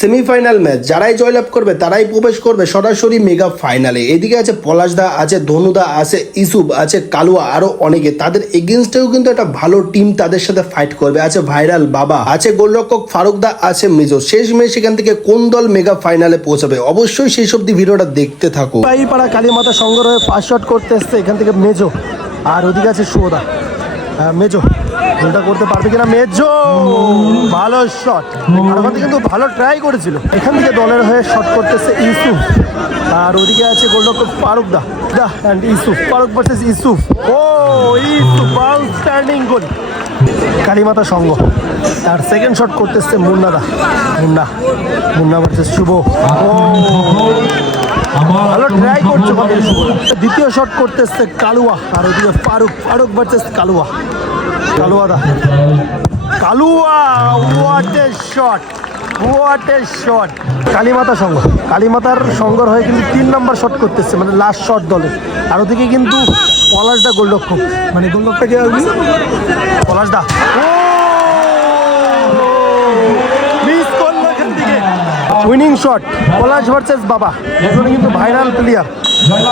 Semifinal match যারাই জয়লাভ করবে তারাই প্রবেশ করবে সরাসরি মেগা ফাইনালে। এদিকে আছে পলাশদা, আছে ধনুদা, আছে ইসুফ, আছে কালুয়া, আরো অনেকে। তাদের এগেনস্টেও কিন্তু একটা ভালো টিম তাদের সাথে ফাইট করবে। আছে ভাইরাল বাবা, আছে গোলরক্ষক ফারুকদা, আছে মেজো। শেষমেশ সেখান থেকে কোন দল মেগা ফাইনালে পৌঁছাবে অবশ্যই সেই সব ভিডিওটা দেখতে থাকো। পাড়া কালীমাতা সংগ্রহে 5 শট করতে এসছে এখান থেকে মেজো, আর ওদিকে আছে সুদা। মেজো গোলটা করতে পারবে কিনা? মেজো ভালো শট, কিন্তু ভালো ট্রাই করেছিল। এখান থেকে দলের হয়ে শট করতেছে ইসুফ, আর ওদিকে আছে গোলরক্ষক ফারুকদা এন্ড ইসুফ। ফারুক ভার্সেস ইসুফ। ও ইসুফ আউটস্ট্যান্ডিং গোল। কালীমাতা সংঘ, আর সেকেন্ড শট করতেছে মুন্নাদা। মুন্না ভার্সেস শুভ। ও ভালো ট্রাই করছে দ্বিতীয় শট করতেছে কালুয়া, আর ওদিকে Faruk versus Kalua. Kalua what a shot. Kalimata Sangha, কালীমাতার সংঘর হয়ে কিন্তু 3 নম্বর শট করতেছে, মানে লাস্ট শট দলে। আর ওদিকে কিন্তু পলাশদা গোলরক্ষক, মানে গোলরক্ষক পলাশদা মিস করলো এখান থেকে। উইনিং শট পলাশ ভার্সেস বাবা, এখানে কিন্তু ভাইরাল প্লেয়ার।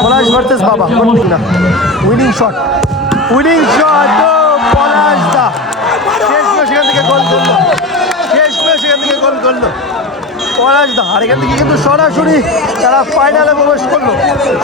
পলাশ ভার্সেস বাবা, না উইনিং শট পলাশদা শেষমেশ সেখান থেকে গোল করলো পলাশদা। আর এখান থেকে কিন্তু সরাসরি তারা ফাইনালে প্রবেশ করলো।